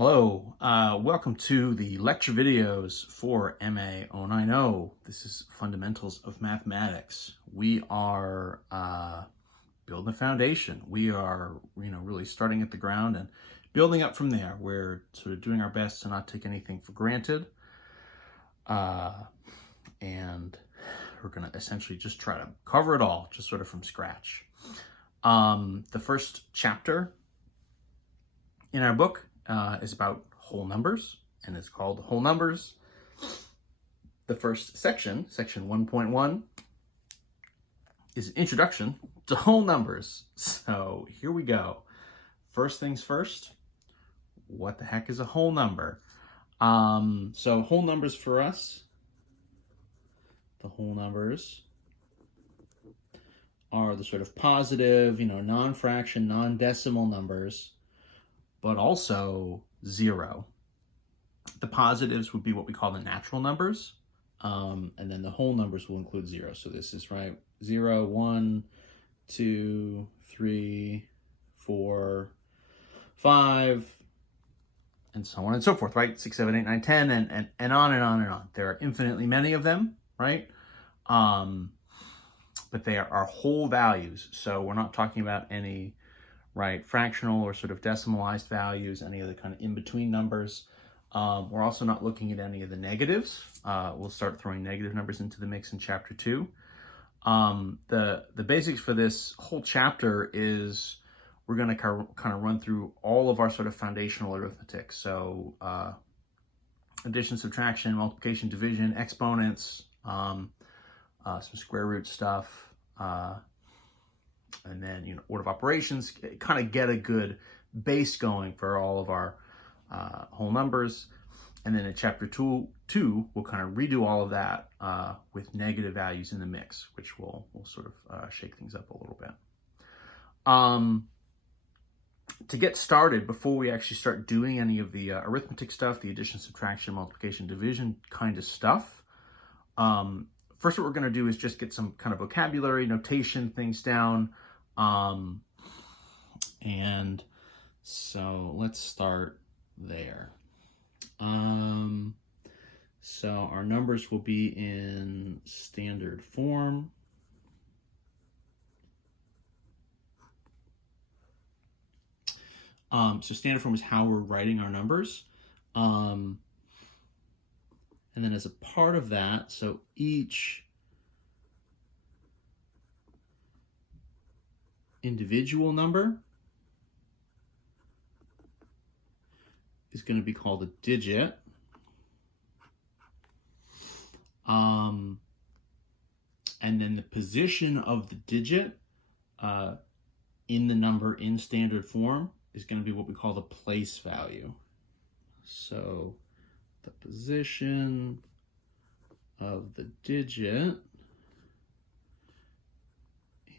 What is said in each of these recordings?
Hello, welcome to the lecture videos for MA 090. This is Fundamentals of Mathematics. We are building a foundation. We are, really starting at the ground and building up from there. We're sort of doing our best to not take anything for granted. And we're going to essentially just try to cover it all, just sort of from scratch. The first chapter in our book is about whole numbers, and it's called Whole Numbers. The first section, section 1.1, is an introduction to whole numbers. So here we go. First things first, what the heck is a whole number? So whole numbers for us, the whole numbers are the sort of positive, non-fraction, non-decimal numbers, but also zero. The positives would be what we call the natural numbers, and then the whole numbers will include zero. So this is 0, 1, 2, 3, 4, 5, and so on and so forth, 6, 7, 8, 9, 10, and on and on and on. There are infinitely many of them, right? But they are whole values. So we're not talking about any fractional or sort of decimalized values, any of the kind of in-between numbers. We're also not looking at any of the negatives. We'll start throwing negative numbers into the mix in chapter 2. The basics for this whole chapter is we're going to kind of run through all of our sort of foundational arithmetic. So addition, subtraction, multiplication, division, exponents, some square root stuff, and then, order of operations, kind of get a good base going for all of our whole numbers. And then in chapter 2, we'll kind of redo all of that with negative values in the mix, which will sort of shake things up a little bit. To get started, before we actually start doing any of the arithmetic stuff, the addition, subtraction, multiplication, division kind of stuff, first what we're going to do is just get some kind of vocabulary, notation, things down. And so let's start there. So our numbers will be in standard form. So standard form is how we're writing our numbers. And then as a part of that, so each individual number is going to be called a digit. And then the position of the digit in the number in standard form is going to be what we call the place value. So the position of the digit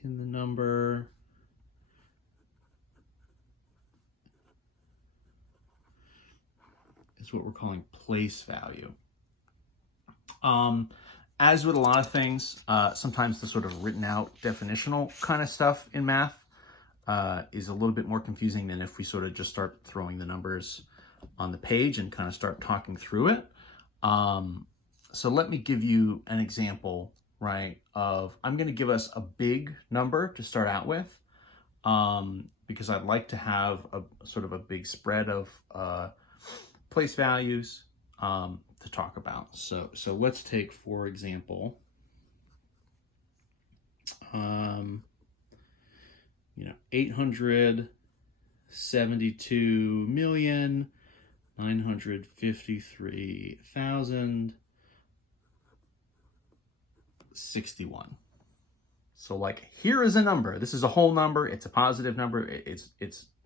in the number is what we're calling place value. As with a lot of things, sometimes the sort of written out definitional kind of stuff in math is a little bit more confusing than if we sort of just start throwing the numbers on the page and kind of start talking through it. So let me give you an example, of, I'm going to give us a big number to start out with, because I'd like to have a sort of a big spread of place values to talk about. So let's take, for example, 872,953,061. So here is a number. This is a whole number. It's a positive number. It's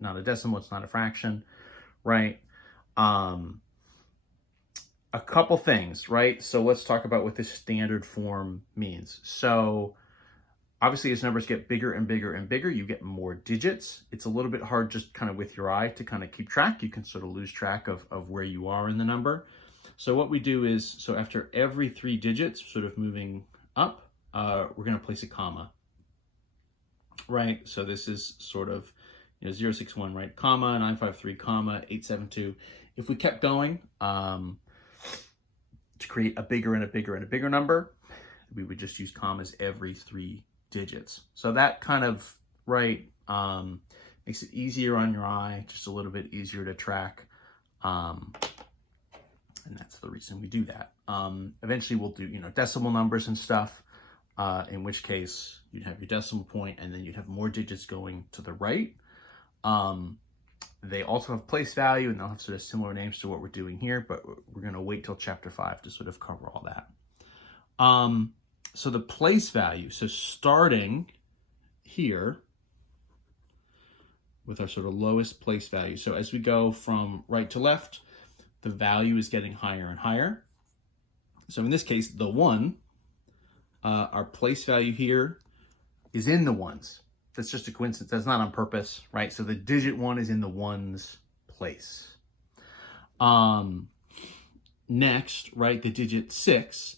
not a decimal. It's not a fraction, right? A couple things, So let's talk about what this standard form means. So obviously as numbers get bigger and bigger and bigger, you get more digits. It's a little bit hard just kind of with your eye to kind of keep track. You can sort of lose track of where you are in the number. So what we do is, so after every 3 digits sort of moving up, we're going to place a comma, So this is sort of 061, right? Comma, 953, comma, 872. If we kept going to create a bigger and a bigger and a bigger number, we would just use commas every 3 digits. So that kind of, right, makes it easier on your eye, just a little bit easier to track. And that's the reason we do that. Eventually we'll do, decimal numbers and stuff, in which case you'd have your decimal point and then you'd have more digits going to the right. They also have place value and they'll have sort of similar names to what we're doing here, but we're going to wait till chapter 5 to sort of cover all that. So the place value, so starting here with our sort of lowest place value. So as we go from right to left, the value is getting higher and higher. So in this case, the 1, our place value here is in the ones. That's just a coincidence. That's not on purpose, right? So the digit 1 is in the ones place. Next, right, the digit 6.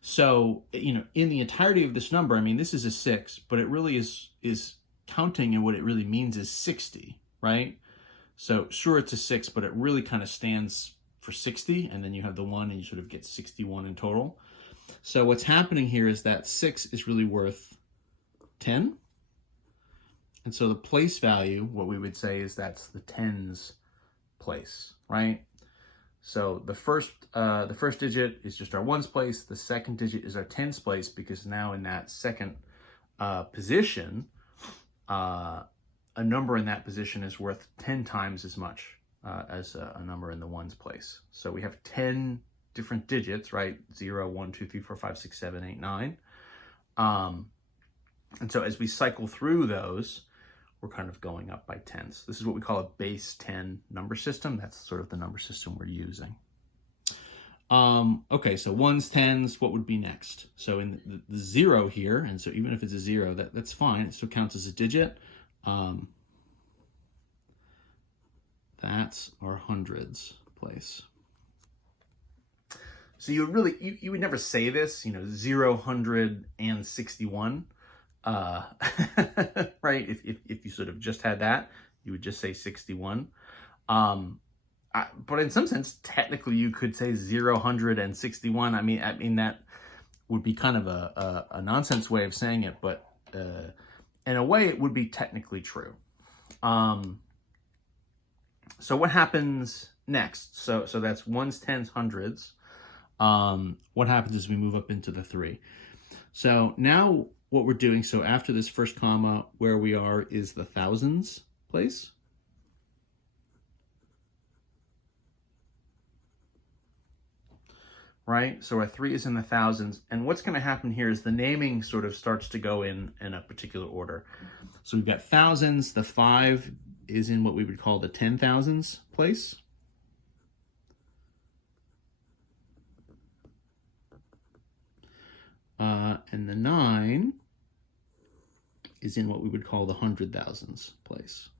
So, in the entirety of this number, I mean, this is a 6, but it really is counting, and what it really means is 60, right? So sure, it's a 6, but it really kind of stands for 60, and then you have the 1 and you sort of get 61 in total. So what's happening here is that 6 is really worth 10. And so the place value, what we would say is that's the tens place, right? So the first digit is just our ones place. The second digit is our tens place, because now in that second position, a number in that position is worth 10 times as much as a number in the ones place. So we have 10 different digits, right? 0, 1, 2, 3, 4, 5, 6, 7, 8, 9. And so as we cycle through those, we're kind of going up by tens. This is what we call a base 10 number system. That's sort of the number system we're using. Okay, so ones, tens, what would be next? So in the 0 here, and so even if it's a 0, that's fine. It still counts as a digit. That's our hundreds place. So you would never say this, 0, 100, and 61. Right? If you sort of just had that, you would just say 61. But in some sense, technically, you could say 0, 100, and 61. I mean that would be kind of a nonsense way of saying it, but in a way, it would be technically true. So what happens next? So that's ones, tens, hundreds. What happens is we move up into the 3. So now what we're doing, so after this first comma, where we are is the thousands place. Right? So our 3 is in the thousands. And what's going to happen here is the naming sort of starts to go in a particular order. So we've got thousands. The 5 is in what we would call the 10,000s place. And the 9 is in what we would call the 100,000s place.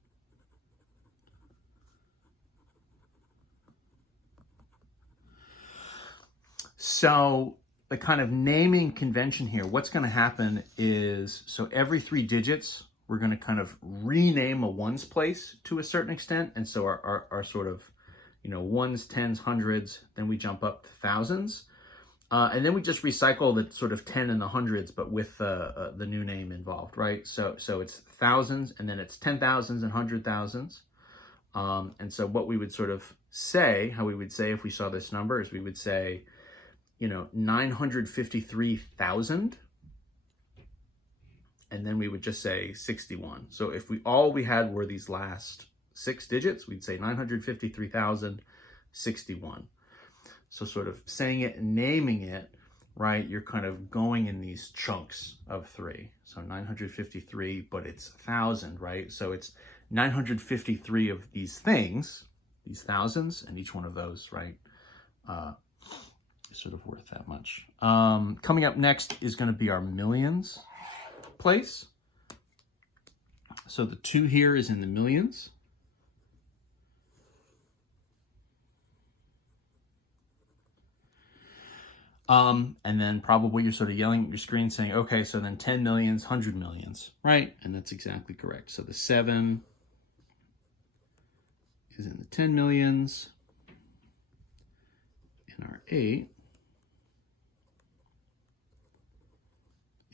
So the kind of naming convention here, what's going to happen is, so every 3 digits, we're going to kind of rename a ones place to a certain extent. And so our sort of, ones, tens, hundreds, then we jump up to thousands. And then we just recycle the sort of 10 and the hundreds, but with the new name involved, right? So it's thousands, and then it's 10,000s and 100,000s. And so what we would sort of say, how we would say if we saw this number, is we would say, 953,000. And then we would just say 61. So if all we had were these last 6 digits, we'd say 953,061. So sort of saying it and naming it, right, you're kind of going in these chunks of 3. So 953, but it's 1,000, right? So it's 953 of these things, these thousands, and each one of those, right, is sort of worth that much. Coming up next is going to be our millions place. So the 2 here is in the millions. And then probably you're sort of yelling at your screen saying, okay, so then 10 millions, 100 millions, right? And that's exactly correct. So the 7 is in the 10 millions, and our 8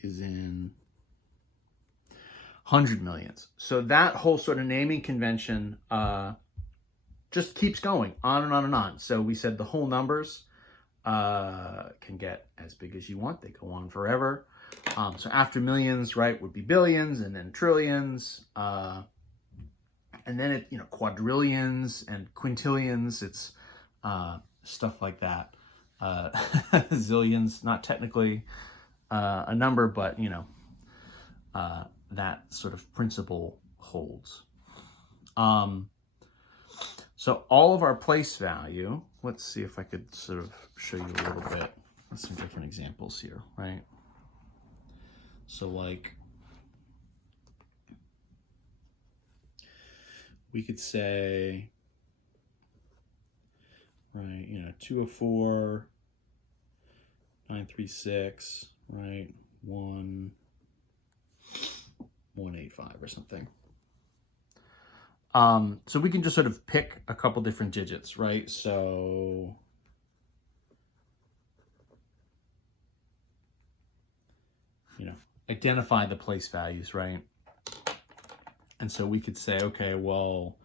is in 100 millions. So that whole sort of naming convention just keeps going on and on and on. So we said the whole numbers can get as big as you want. They go on forever. So after millions, right, would be billions, and then trillions, and then it, quadrillions and quintillions. It's stuff like that. Zillions, not technically a number, but that sort of principle holds. So all of our place value, let's see if I could sort of show you a little bit with some different examples here, right? So like, we could say, right, 204, 936, right, 185 or something. So we can just sort of pick a couple different digits, right? So identify the place values, right? And so we could say, okay, well,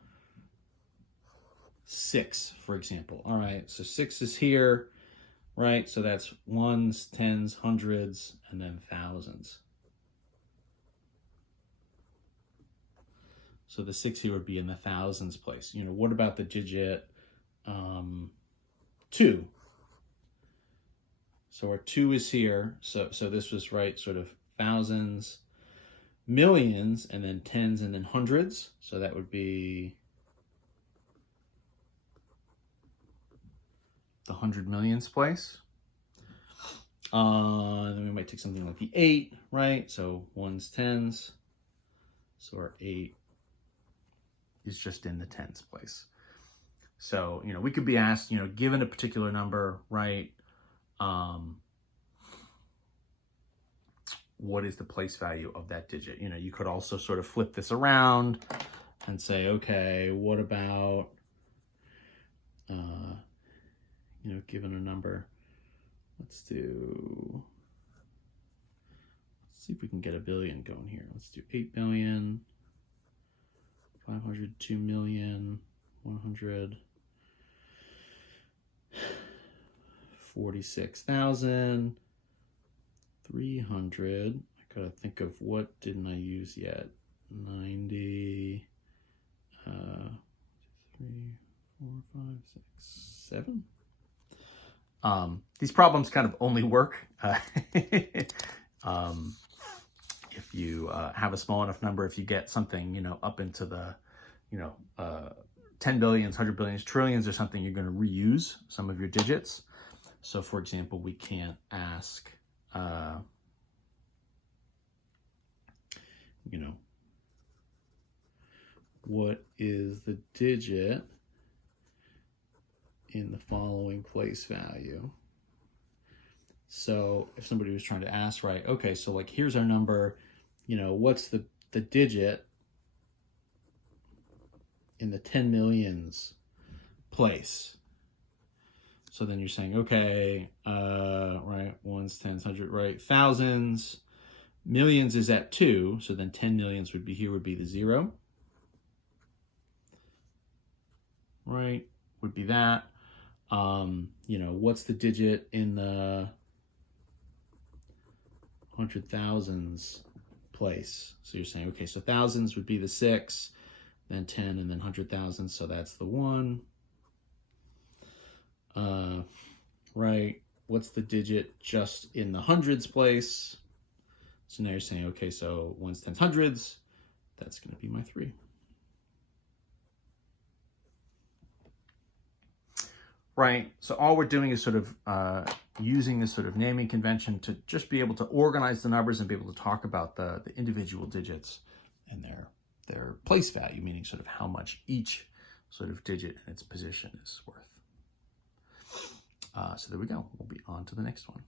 6, for example. All right, so 6 is here, right? So that's ones, tens, hundreds, and then thousands. So the 6 here would be in the thousands place. What about the digit 2? So our 2 is here. So this was, right, sort of thousands, millions, and then tens, and then hundreds. So that would be the 100 millions place. Then we might take something like the 8, right? So ones, tens. So our 8 is just in the tens place. So, we could be asked, given a particular number, right? What is the place value of that digit? You could also sort of flip this around and say, okay, what about, given a number, let's see if we can get a billion going here. Let's do 8 billion, 502 million, 146,000, 300. I gotta think of what didn't I use yet. 90, 3, 4, 5, 6, 7. These problems kind of only work if you have a small enough number. If you get something, up into the, 10 billions, 100 billions, trillions or something, you're going to reuse some of your digits. So for example, we can't ask, what is the digit in the following place value? So if somebody was trying to ask, right, okay, so like here's our number, what's the digit in the 10 millions place? So then you're saying, okay, right, ones, tens, hundred, right, thousands, millions is at 2, so then 10 millions would be here, would be the 0, right, would be that. What's the digit in the 100,000s place? So you're saying, okay, so thousands would be the 6, then 10, and then 100,000, so that's the 1. Right, what's the digit just in the hundreds place? So now you're saying, okay, so ones, tens, hundreds, that's going to be my 3. Right, so all we're doing is sort of using this sort of naming convention to just be able to organize the numbers and be able to talk about the individual digits and their place value, meaning sort of how much each sort of digit in its position is worth. So there we go. We'll be on to the next one.